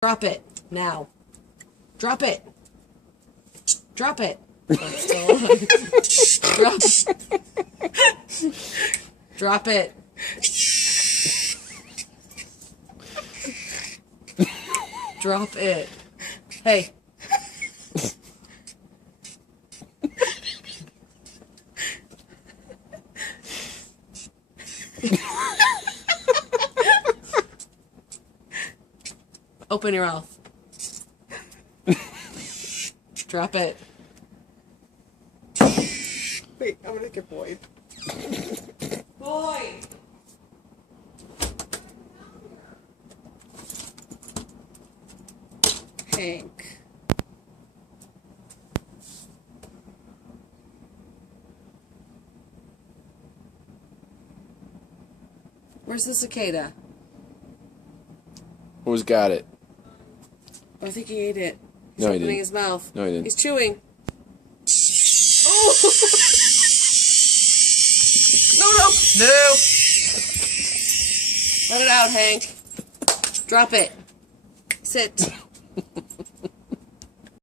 Drop it. Now. Drop it. Drop it. That's still alive. Drop it. Drop it. Hey. Open your mouth. Drop it. Wait, I'm gonna get Boyd. Boy! Hank. Where's the cicada? Who's got it? I think he ate it. He's No, he opening didn't. his mouth. No, he didn't. He's chewing. Oh! No! Let it out, Hank. Drop it. Sit.